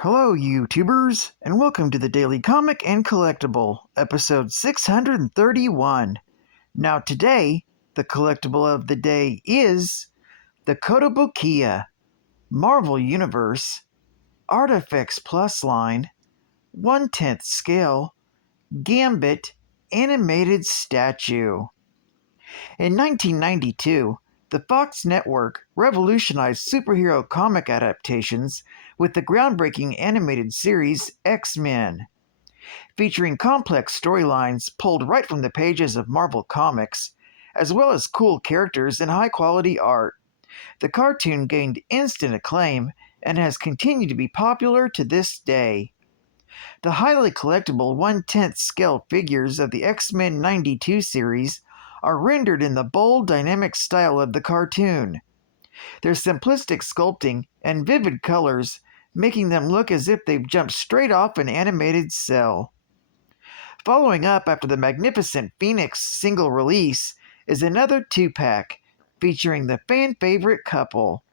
Hello, YouTubers, and welcome to the Daily Comic and Collectible, episode 631. Now today, the collectible of the day is the Kotobukiya, Marvel Universe, Artfx Plus line, 1/10 scale, Gambit animated statue. In 1992, the Fox network revolutionized superhero comic adaptations with the groundbreaking animated series X-Men. Featuring complex storylines pulled right from the pages of Marvel Comics, as well as cool characters and high-quality art. The cartoon gained instant acclaim and has continued to be popular to this day. The highly collectible 1/10 scale figures of the X-Men 92 series are rendered in the bold, dynamic style of the cartoon. Their simplistic sculpting and vivid colors making them look as if they've jumped straight off an animated cell. Following up after the Magnificent Phoenix single release is another 2-pack featuring the fan-favorite couple,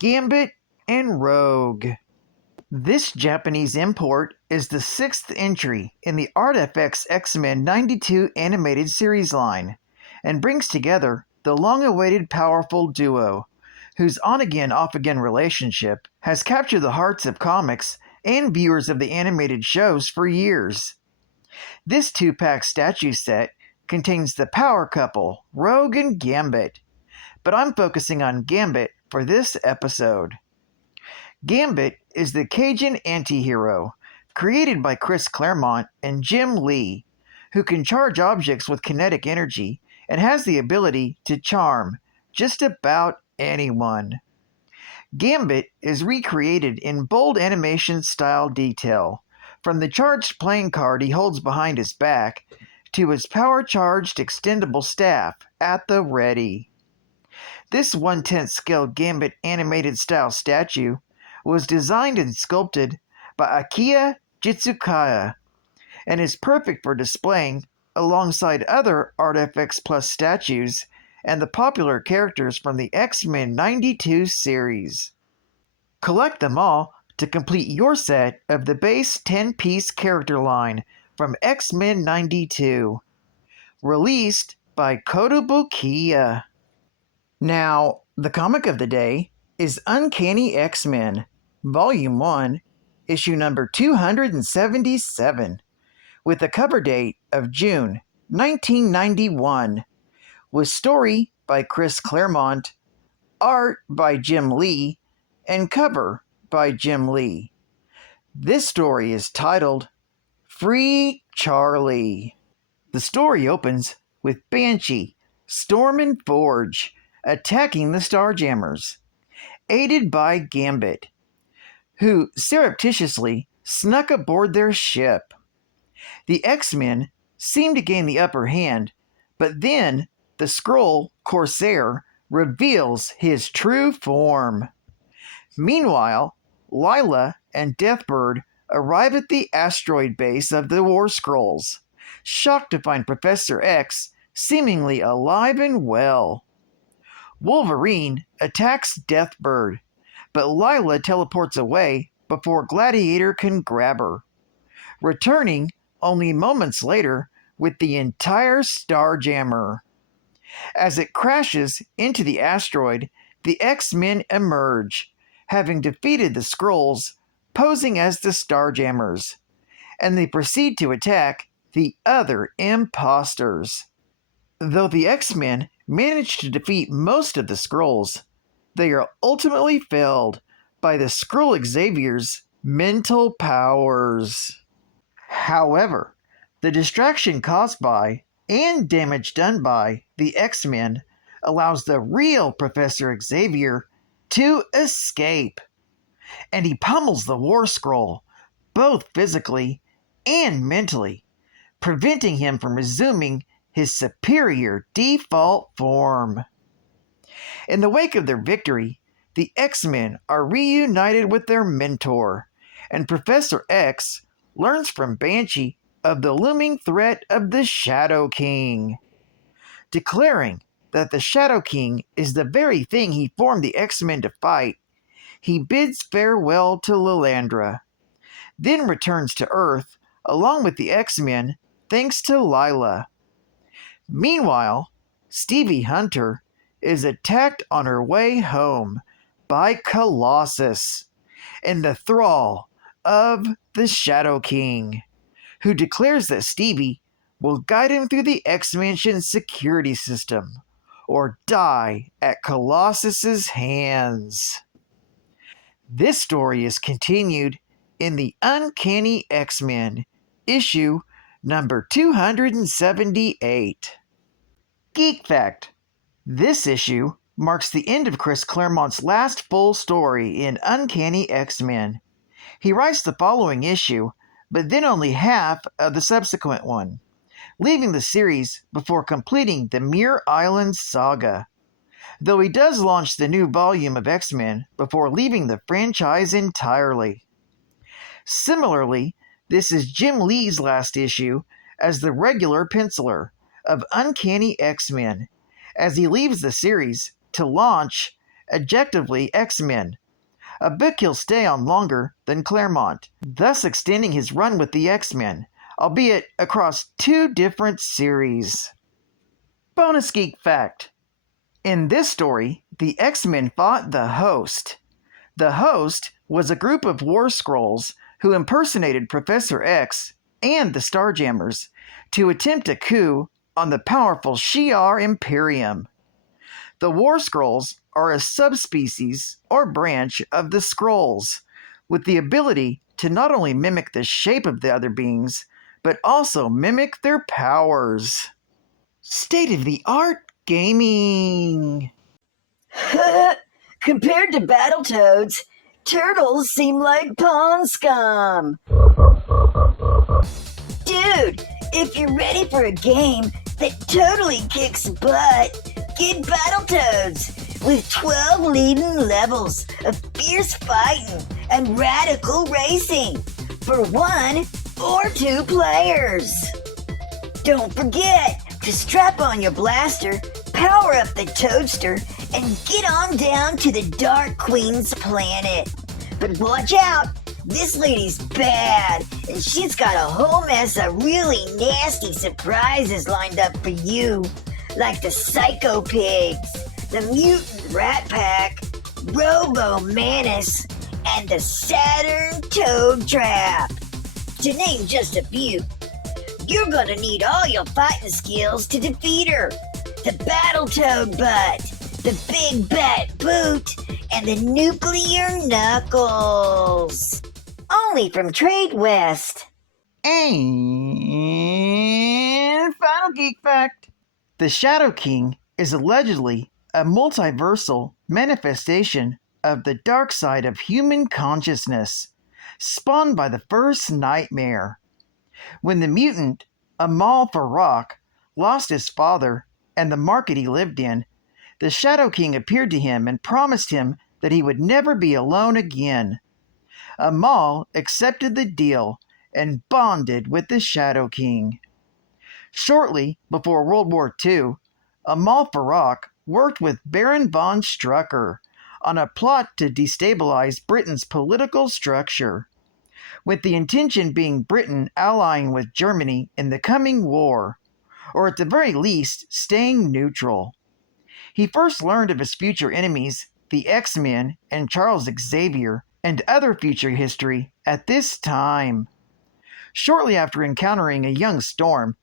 Gambit and Rogue. This Japanese import is the 6th entry in the Artfx X-Men 92 animated series line, and brings together the long-awaited powerful duo, whose on-again, off-again relationship has captured the hearts of comics and viewers of the animated shows for years. This 2-pack statue set contains the power couple, Rogue and Gambit, but I'm focusing on Gambit for this episode. Gambit is the Cajun anti-hero, created by Chris Claremont and Jim Lee, who can charge objects with kinetic energy and has the ability to charm just about anyone. Gambit is recreated in bold animation style detail, from the charged playing card he holds behind his back to his power-charged extendable staff at the ready. This 1/10 scale Gambit animated style statue was designed and sculpted by Akira Jitsukaya and is perfect for displaying alongside other Artfx Plus statues and the popular characters from the X-Men 92 series. Collect them all to complete your set of the base 10-piece character line from X-Men 92. Released by Kotobukiya. Now, the comic of the day is Uncanny X-Men, Volume 1, Issue number 277, with a cover date of June 1991, with story by Chris Claremont, art by Jim Lee, and cover by Jim Lee. This story is titled Free Charlie. The story opens with Banshee, Storm, and Forge attacking the Starjammers, aided by Gambit, who surreptitiously snuck aboard their ship. The X-Men seem to gain the upper hand, but then the Skrull Corsair reveals his true form. Meanwhile, Lila and Deathbird arrive at the asteroid base of the War Skrulls, shocked to find Professor X seemingly alive and well. Wolverine attacks Deathbird, but Lila teleports away before Gladiator can grab her, returning only moments later with the entire Starjammer. As it crashes into the asteroid, the X-Men emerge, having defeated the Skrulls, posing as the Starjammers, and they proceed to attack the other imposters. Though the X-Men manage to defeat most of the Skrulls, they are ultimately felled by the Skrull Xavier's mental powers. However, the distraction caused by and damage done by the X-Men allows the real Professor Xavier to escape, and he pummels the War Skrull, both physically and mentally, preventing him from resuming his superior default form. In the wake of their victory, the X-Men are reunited with their mentor, and Professor X learns from Banshee of the looming threat of the Shadow King. Declaring that the Shadow King is the very thing he formed the X-Men to fight, he bids farewell to Lilandra, then returns to Earth along with the X-Men thanks to Lila. Meanwhile, Stevie Hunter is attacked on her way home by Colossus in the thrall of the Shadow King, who declares that Stevie will guide him through the X-Mansion's security system or die at Colossus's hands. This story is continued in the Uncanny X-Men, issue number 278. Geek Fact: this issue marks the end of Chris Claremont's last full story in Uncanny X-Men. He writes the following issue, but then only half of the subsequent one, leaving the series before completing the Muir Island saga. Though he does launch the new volume of X-Men before leaving the franchise entirely. Similarly, this is Jim Lee's last issue as the regular penciler of Uncanny X-Men, as he leaves the series to launch Adjectively X-Men, a book he'll stay on longer than Claremont, thus extending his run with the X-Men, albeit across 2 different series. Bonus Geek Fact: in this story, the X-Men fought the Host. The Host was a group of War Skrulls who impersonated Professor X and the Starjammers to attempt a coup on the powerful Shi'ar Imperium. The War Skrulls are a subspecies or branch of the Skrulls, with the ability to not only mimic the shape of the other beings, but also mimic their powers. State-of-the-art gaming! Compared to Battletoads, turtles seem like pond scum. Dude, if you're ready for a game that totally kicks butt, get Battletoads with 12 leading levels of fierce fighting and radical racing for 1 or 2 players. Don't forget to strap on your blaster, power up the Toadster, and get on down to the Dark Queen's planet. But watch out, this lady's bad, and she's got a whole mess of really nasty surprises lined up for you, like the Psycho Pigs, the Mutant Rat Pack, Robo Manus, and the Saturn Toad Trap, to name just a few. You're gonna need all your fighting skills to defeat her. The Battletoad Butt, the Big Bat Boot, and the Nuclear Knuckles. Only from Trade West. And final Geek Fact: the Shadow King is allegedly a multiversal manifestation of the dark side of human consciousness, spawned by the first nightmare. When the mutant Amal Farak lost his father and the market he lived in, the Shadow King appeared to him and promised him that he would never be alone again. Amal accepted the deal and bonded with the Shadow King. Shortly before World War II, Amal Farak worked with Baron von Strucker on a plot to destabilize Britain's political structure, with the intention being Britain allying with Germany in the coming war, or at the very least staying neutral. He first learned of his future enemies, the X-Men and Charles Xavier, and other future history at this time. Shortly after encountering a young Storm,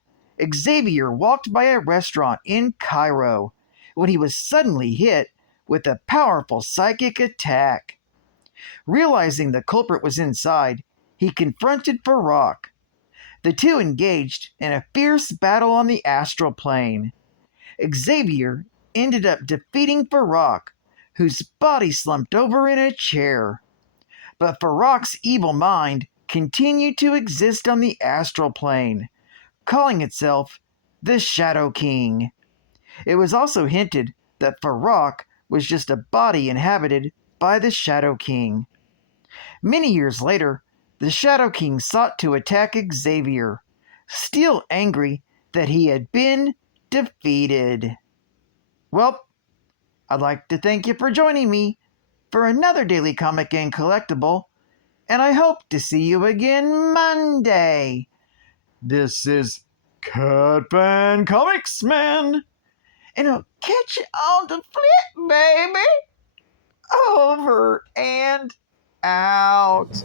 Xavier walked by a restaurant in Cairo when he was suddenly hit with a powerful psychic attack. Realizing the culprit was inside, he confronted Farak. The two engaged in a fierce battle on the astral plane. Xavier ended up defeating Farak, whose body slumped over in a chair. But Farak's evil mind continued to exist on the astral plane, calling itself the Shadow King. It was also hinted that Farak was just a body inhabited by the Shadow King. Many years later, the Shadow King sought to attack Xavier, still angry that he had been defeated. Well, I'd like to thank you for joining me for another Daily Comic and Collectible. and I hope to see you again Monday. This is Catman Comics Man, and I'll catch you on the flip, baby. Over and out.